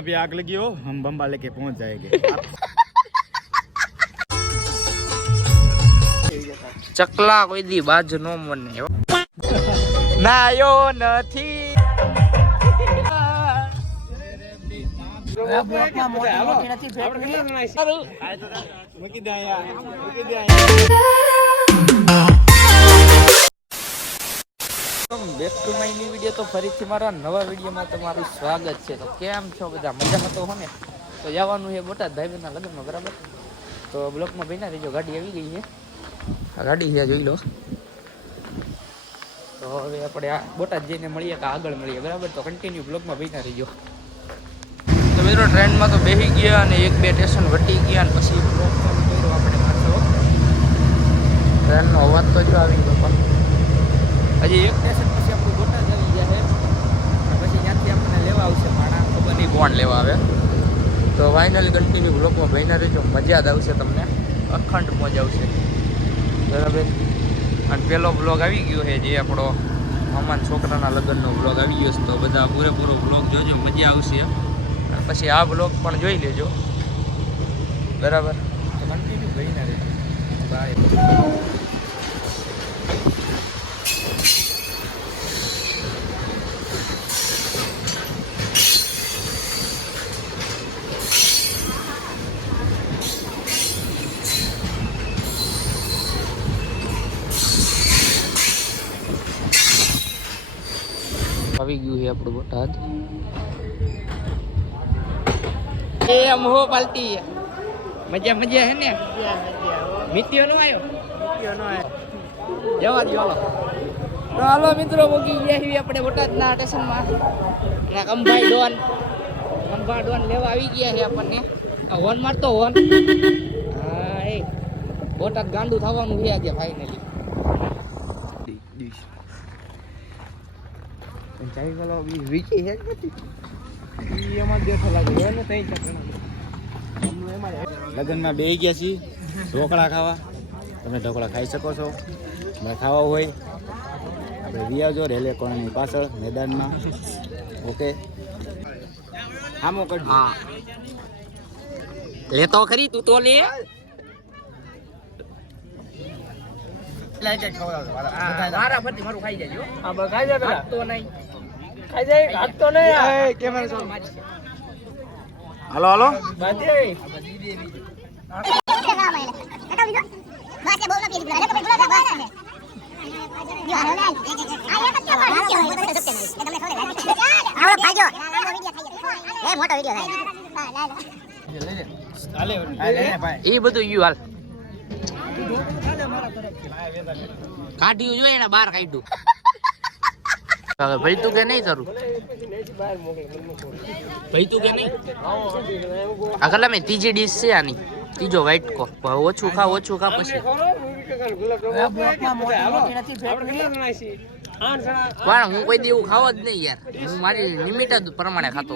वहाँ पे आग लगी हो हम बम्बा लेके पहुंच जाएंगे ચકલા કોઈ દી બાજ નો મને હો. નાયો નથી મૂકી દે અહીંયા મૂકી દે back to my new video. તો ફરીથી મારા નવા વિડીયોમાં તમારું સ્વાગત છે. તો કેમ છો? બધા મજામાં તો હો ને તો જવાનું છે બોટાદ ભાઈબંધના લગ્નમાં બરાબર? તો બ્લોકમાં બન્યા રહીજો ગાડી આવી ગઈ છે. આ ગાડી છે જોઈ લો. તો હવે આપણે આ બોટાદ જઈને મળીએ કે આગળ મળીએ બરાબર? તો કન્ટિન્યુ બ્લોકમાં બન્યા રહીજો તો મિત્રો ટ્રેનમાં તો બેસી ગયા અને એક બે સ્ટેશન વટી ગયા અને પછી બ્લોક ચાલુ કર્યો આપણે પાછો. ટ્રેનનો અવાજ તો જો આવી ગયો પણ. હજી એક સ્ટેશન પછી આપણું બોટાદ આવી ગયા છે. અને પછી ત્યાંથી આપણને લેવા આવશે માણા. ખબર નહીં કોણ લેવા આવે. તો ફાઇનલ કન્ટિન્યુ બ્લોકમાં બન્યા રહેજો. મજા જ આવશે તમને. અખંડ મોજ આવશે. બરાબર? અને પહેલો બ્લોગ આવી ગયો છે જે આપણો મામાના છોકરાના લગ્નનો બ્લોગ આવી ગયો છે. તો બધા પૂરેપૂરો બ્લોગ જોજો મજા આવશે. અને પછી આ બ્લોગ પણ જોઈ લેજો. બરાબર? કન્ટિન્યુ ભાઈને રહેજો. બાય આવી ગયું છે આપણું બોટાદ. એ અમહો હો પાલટી મજા મજા હે. ને મિત્યો નો આવ્યો જવા દો હાલો. તો હાલો મિત્રો મૂકી ગયા છીએ આપણે બોટાદના સ્ટેશનમાં. અને કંભાઈ ડોન. કંભા ડોન લેવા આવી ગયા છે આપણને. હોન મારતો હોન હા એ. બોટાદ ગાંડું થવાનું છે આજે ફાઇનલી બી વીકી નથી? એમાં બેઠો લાગે. એને તઈ લગ્નમાં બે ગયા છીએ. ઢોકળા ખાવા. તમે ઢોકળા ખાઈ શકો છો. તમે ખાવા હોય. આપણે વી આવજો રેલવે કોલોની પાછળ મેદાનમાં. ઓકે? હામો કરજો. હા. લેતો ખરી તું તો લે. મારા ફરતી મારું ખાઈ જાજો હા. બસ ખાઈ જાય તો નહીં. ખાઈ જાય હાથ તો નહીં કેમેરા હાલો હાલો. એ બધું યુ હાલ. કાઢ્યું જોઈએ એને બહાર કાઢ્યું. હવે ભાઈ તું કે નહીં કરું? ભાઈ તું કે નહીં? આગળ મેં ત્રીજી ડીશ છે આની. ત્રીજો વાઈટ કો. ઓછું ખા ઓછું ખા પછી. પણ હું કોઈ દેવું ખાવ જ નહીં યાર. હું મારી લિમિટ જ પ્રમાણે ખાતો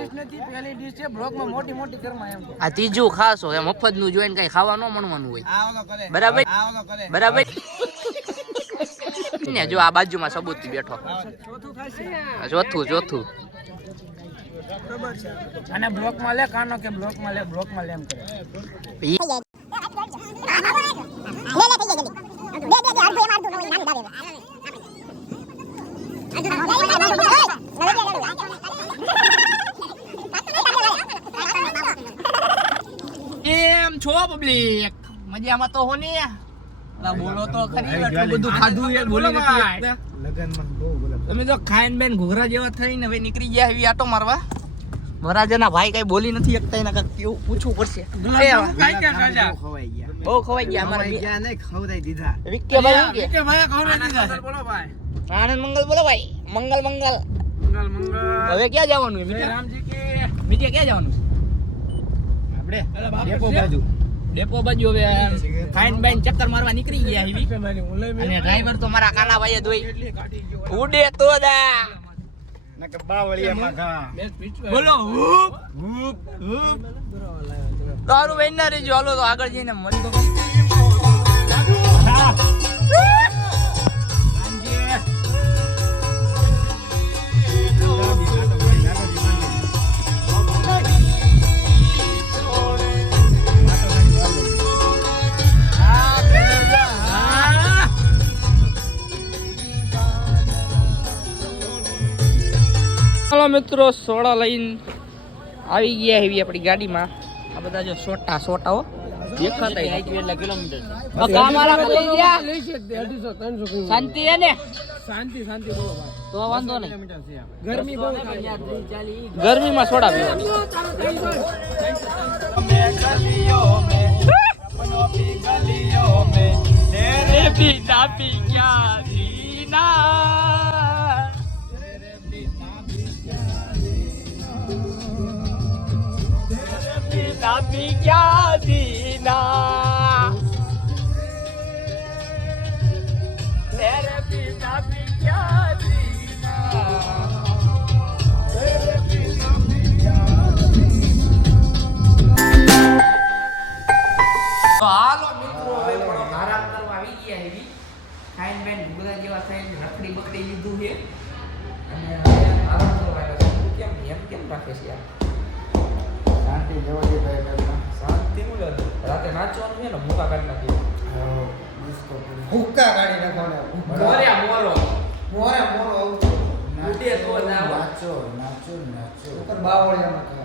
આ ત્રીજું ખાશો એ મફતનું જોઈને કઈ ખાવા ન મળવાનું હોય. બરાબર? બરાબર? ને જો આ બાજુમાં સબૂત બેઠો. આ ચોથું ચોથું. અને બ્લોકમાં લે કાનો કે બ્લોકમાં લે બ્લોકમાં લે એમ કરે. ઈ કેમ છો પબ્લિક મજામાં તો હો ને. લા બોલો તો ખરી આટલું બધું ખાધું એ બોલી નથી શકતા. લગ્નમાં બહુ બોલે. તમે તો ખાઈને બેન ઘૂઘરા જેવા થઈને હવે નીકળી ગયા એવી આટો મારવા. વરાજાના ભાઈ કઈ બોલી નથી શકતા એના કાંઈક કેવું પૂછવું પડશે. ગયા રાજા? બહુ ખવાઈ ગયા. અમારા ગયા નહીં ખવડાવી દીધા. વિક્કે ભાઈ શું કે? કે ભાઈ ખવડાવી દીધા. બોલો ભાઈ. આનંદ મંગલ બોલો ભાઈ. મંગલ મંગલ. મંગલ મંગલ. હવે ક્યાં જવાનું છે બીજે રામજી કે. બીજે ક્યાં જવાનું છે? આપણે ડેપો બાજુ. ડેપો બાજુ હવે ખાઈન બાઈન ચક્કર મારવા નીકળી ગયા મેં અને ડ્રાઈવર તો મારા કાલા ભાઈ જ હોય એટલી કાઢી ગયો ઉડે તો દા. નકર બાવળિયામાં ઘા. બોલો હુપ હૂપ હૂપ. તારું બેન ના રેજો હાલો તો આગળ જઈને મળી તો ચાલો મિત્રો સોડા લઈને આવી ગયા એવી આપણી ગાડીમાં. આ બધા જો સોટા સોટાઓ દેખાતા કેટલા કિલોમીટર શાંતિ છે ને? શાંતિ શાંતિ તો વાંધો નહીં. ગરમી બહુ ગરમીમાં સોડા પીવા. હાલો મિત્રો હવે પણ આરામ કરવા આવી ગયા એવી ખાઈન બેન બધા જેવા થઈને રખડી બકડી લીધું છે અને હવે આરામ કરવા આવ્યો છે. કેમ એમ કેમ રાખે છે યાર શાંતિ જવા દે ભાઈ ઘરમાં. શાંતિ નું રાતે નાચવાનું છે ને મૂકા કાઢી નાખી. હુક્કા કાઢી નાખવાના. મોર્યા મોરો મોરે મોરો ઉઠે તો ના. નાચો નાચો નાચો ઉપર બાવળિયામાં.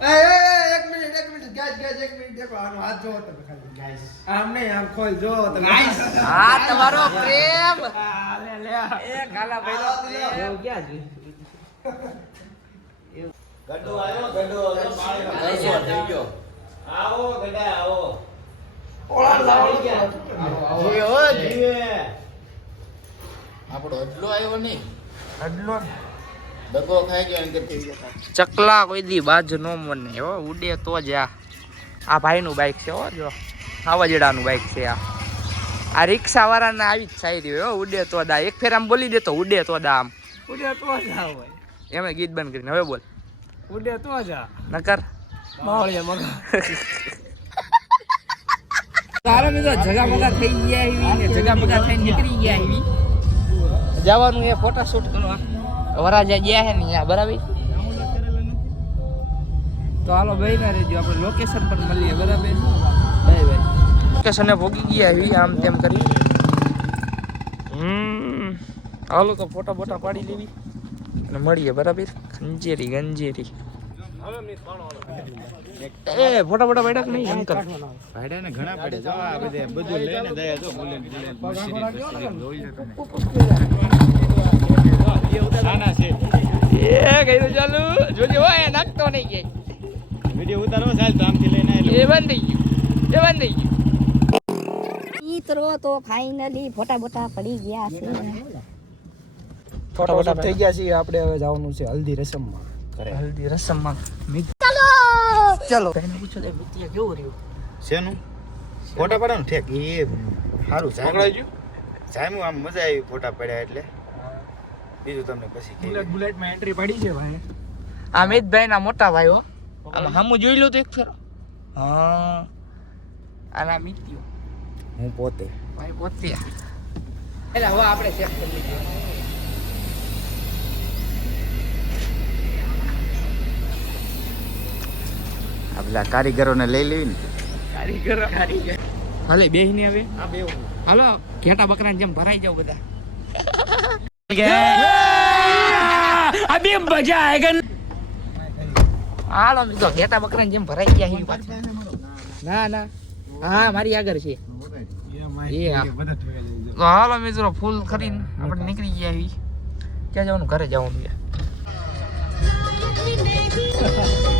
એક મિનિટ એક મિનિટ ગાઈસ ગાઈસ એક મિનિટ દેખો આનો હાથ જોવો તમે ખાલી ગાઈસ આમ નહીં આમ ખોલ જો તમે. હા તમારો પ્રેમ. એ કાલા ભાઈ પ્રેમ. ક્યાં છે? ગડો આવ્યો ગડો પાણીનો થઈ ગયો આવો ગડા આવો જીવે, હો, જીવે. આપણો અડલો આવ્યો નહીં. અડલો દગો ખાઈ ગયો કે ચકલા કોઈ દી બાજ નો મને હો ઉડે તો જ આ. આ ભાઈનું બાઈક છે હો જો. આવાજડાનું બાઈક છે આ. આ રિક્ષા વાળાને આવી જ સાઈ રહ્યો હો ઉડે તો દા એક ફેર આમ બોલી દે તો ઉડે તો દા આમ. ઉડે તો જા હોય. એમે ગીત બંધ કરીને હવે બોલ. ઉડે તો જા નકર. બાવળિયા મગા તારા જગા મગા થઈ ગયા એવી ને જગા મગા થઈ નીકળી ગયા એવી. જવાનું એ ફોટા શૂટ કરવા. વરાજા ગયા છે ને અહીંયા બરાબર? તો હાલો ભાઈ ના રેજો આપણે લોકેશન પર મળીએ બરાબર? ભાઈ બાય લોકેશને ભોગી ગયા એવી આમ તેમ કરી. હમ હાલો તો ફોટા બોટા પાડી લેવી અને મળીએ બરાબર? ગંજેરી ગંજેરી. એ ફોટા ફોટા પાડ્યા કે નહીં અંકલ ભાડા ને ઘણા પડે જો બધે બધું લઈને દયા જો બુલેટ બુલેટ મશીન મશીન જોઈ લો તમે સાના છે એ કઈ ચાલુ? જોજે હોય નાખતો નહીં કે. વિડિયો ઉતારો સાહેબ તો આમથી લઈને આવેલો એ બંધ થઈ ગયું. એ બંધ થઈ ગયું. મિત્રો તો ફાઇનલી ફોટા બોટા પડી ગયા છે. ફોટા ફોટા થઈ ગયા છે આપણે હવે જવાનું છે હલ્દી રસમમાં. હલ્દી રસમમાં. ચલો! ચલો. એને પૂછો દે મિત્યા કેવું રહ્યું? શેનું? ફોટા પાડવાનું ઠેક. એ સારું પકડાઈ ગયું? જામ્યું આમ મજા આવી ફોટા પડ્યા એટલે. બીજું તમને પછી બુલેટ. બુલેટમાં એન્ટ્રી પડી છે ભાઈ. આ મિતભાઈ ના મોટા ભાઈ હો આમ હામું જોઈ લો તો એક ફેરો. હા. આના મિત્યો. હું પોતે. ભાઈ પોતે. એટલે હવે આપણે ચેક કરી લઈએ. આપલા કારીગરોને લઈ લેવી ને. કારીગર કારીગર. હાલે બેહીને હવે. હા બે હાલો ઘેટા બકરાને જેમ ભરાઈ જાવ બધા. અભી મજા આયેગા હાલો મિત્રો ઘેટા બકરાની જેમ ભરાઈ ગયા ના ના. હા મારી આગળ છે. એ હા. તો હાલો મિત્રો ફૂલ કરીને આપણે નીકળી ગયા એવી ક્યાં જવાનું? ઘરે જવાનું છે.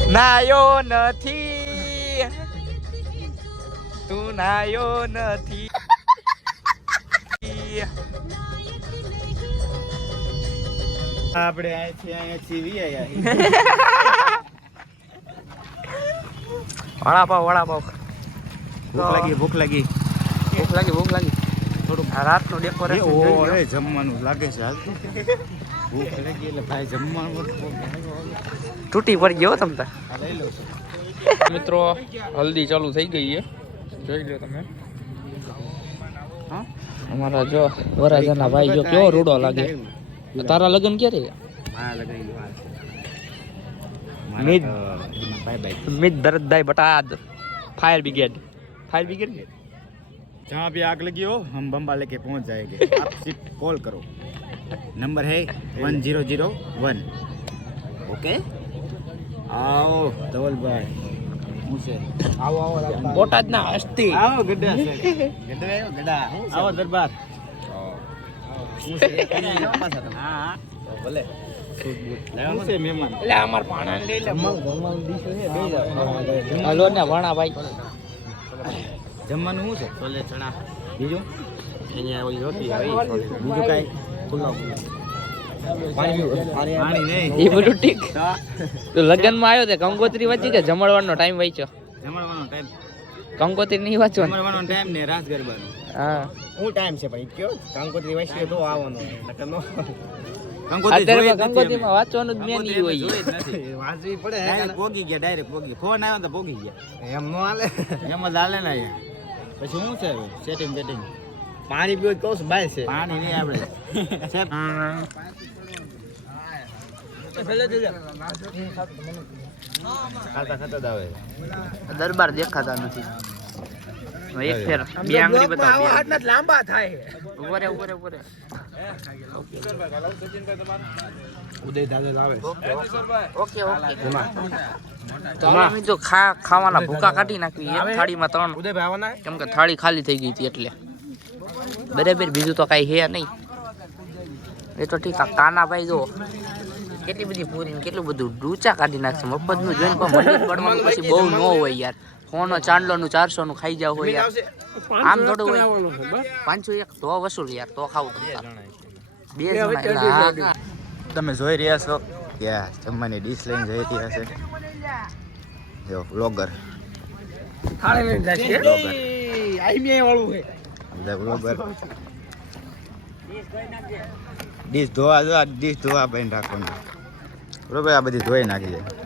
નાયો નથી. તું નાયો નથી. આપણે અહીંથી અહીંયાથી વી આયા વડાપાવ વડાપાવ. ભૂખ લાગી ભૂખ લાગી. ભૂખ લાગી ભૂખ લાગી. થોડુંક આ રાતનું ડેકોરેશન ઓ એ જમવાનું લાગે છે હાલ. ભૂખ લાગી એટલે ભાઈ જમવાનું તૂટી પડી ગયો તમને લઈ લો. મિત્રો હલ્દી ચાલુ થઈ ગઈ છે. જોઈ લો તમે. હા? અમારા જો વરાજાના ભાઈ જો કેવો રૂડો લાગે. તારા લગ્ન ક્યારે હા લગાઈ લો Mit. Bye bye Mit Bharatbhai Botad fire brigade fire brigade ને जहाँ भी आग लगी हो हम बम्बा लेके पहुंच जाएंगे आप सिर्फ कॉल करो नंबर है one zero zero one okay आओ धवल भाई मुझसे आओ आओ બોટાદના હસ્તી आओ गड्ढा से गड्ढा है गड्ढा आओ दरबार જમવાનું શું છે? છોલે ચણા? બીજું અહીંયા રોટી બીજું કાંઈ નહીં એ બધું ઠીક તો તો લગ્નમાં આવ્યો તે કંકોત્રી વચ્ચે કે જમણવાનો ટાઈમ? વાંચ્યો જમણવાનો ટાઈમ. કંકોત્રી નહીં વાંચવાનો જમણવાનો ટાઈમ ને રાસ ગરબાનો. હા. હું. ટાઈમ છે ભાઈ. કયો? કાંકોત્રી વાંચી તો આવવાનો નકર નો. અત્યારે કંકોત્રીમાં વાંચવાનું જ મેન કંકોત્રી હોય. વાંચવી પડે. ડાયરેક્ટ પોગી ગયા ડાયરેક્ટ પોગી ફોન આવ્યો તો પોગી ગયા. એમ નો હાલે. એમ જ હાલે ને પછી શું છે સેટિંગ બેટિંગ પાણી પીવું કહું છું બાય છે. પાણી નહીં આપણે સાહેબ ખાતા ખાતા જ આવે. દરબાર દેખાતા નથી. એક ફેર બે આંગળી બતાવો બે આંગળી. લાંબા થાય ઊભો રે ઊભો રે ઊભો રે ઉદય દાદા આવે ઓકે ઓકે. તો હવે અમે જો ખા ખાવાના ભૂકા કાઢી નાખવી એક થાળીમાં ત્રણ. ઉદય ભાઈ કેમ કે થાળી ખાલી થઈ ગઈ હતી એટલે. બરાબર બીજું તો કાંઈ હે નહીં. એ તો ઠીક આ કાનાભાઈ જો કેટલી બધી પૂરી કેટલું બધું ડૂચા કાઢી નાખશે. મફતનું જોઈને પણ પડવાનું પછી બહુ ન હોય યાર. ફોનો ચાંદલો નું ચારસો નું ખાઈ જાવ હોય આમ થોડું હોય. પાંચસો એક તો વસૂલ યાર તો ખાવું તમે બે જણા તમે જોઈ રહ્યા છો? કે જમવાની ડીશ લઈને જઈ રહ્યા છે. જો વ્લોગર ડીશ ધોવા જો ડીશ ધોવા ભાઈ રાખવાનું. બરોબર આ બધી ધોઈ નાખી જાય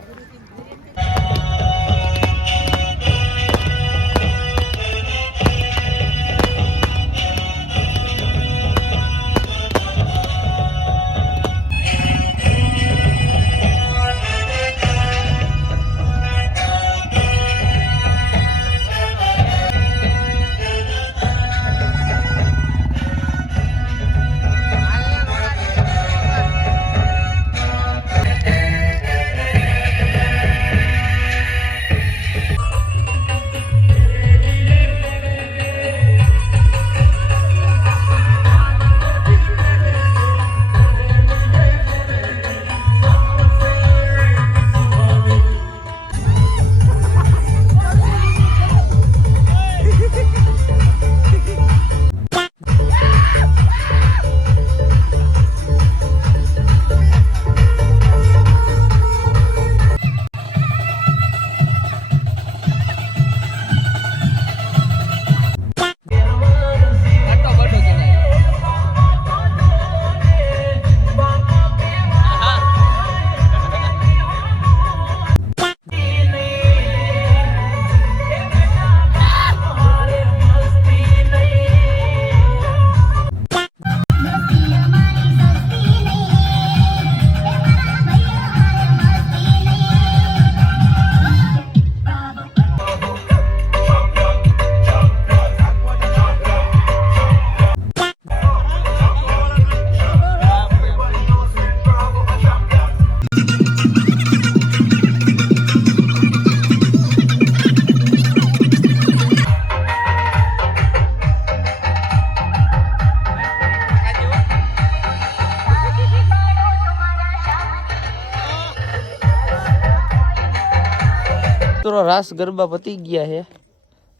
મિત્રો રાસ ગરબા પતી ગયા છે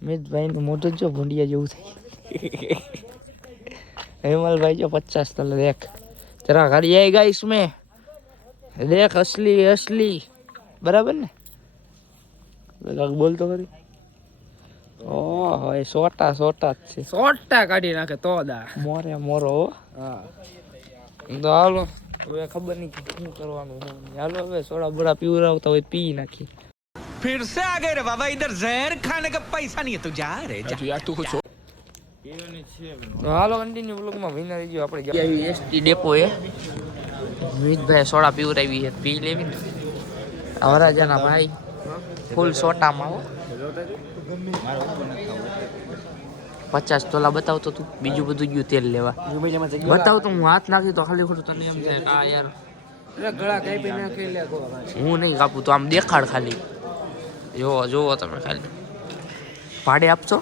મિતભાઈનું મોઢું જો ભૂંડિયા જેવું થઈ હેમલભાઈ જો પચાસ તલ દેખ જરા ઘડી આવી ગાઈશ મેં. દેખ અસલી અસલી. બરાબર ને? બોલતો ખરી. ઓહો એ સોટા સોટા છે. સોટા કાઢી નાખે તો દા. મોરે મોરો હા. તો હાલો હવે ખબર નહીં શું કરવાનું હાલો હવે સોડા બોડા પીવરાવતા હોય પી નાખી फिर से आ गए रे बाबा इधर जहर खाने का पैसा नहीं है तू जा रे जा તો હાલો કન્ટિન્યુ બ્લોગમાં વિના રહી ગયો આપણે ગયા એસટી ડેપો એ મિતભાઈ સોડા પીવડાવી છે પી લેવી ને વરાજાના ભાઈ ફૂલ સોટામાં હો પચાસ તોલા બતાવતો તું બીજું બધું ગયું તેલ લેવા બતાવ તો હું હાથ નાખી તો ખાલી ખોટું તને એમ થાય કે આ યાર ગળા કાપી નાખી લે હું નહીં કાપું તો આમ દેખાડ ખાલી જોવો જોવો તમે ખાલી. ભાડે આપશો?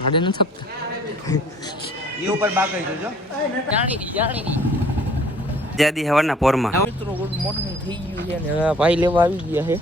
ભાડે નથી આપતા. એ ઉપર બાકી જોજો જાણી દી જાણી દી જ્યાદી હવારના પોરમાં. મિત્રો ગુડ મોર્નિંગ થઈ ગયું છે ને હવે ભાઈ લેવા આવી ગયા છે.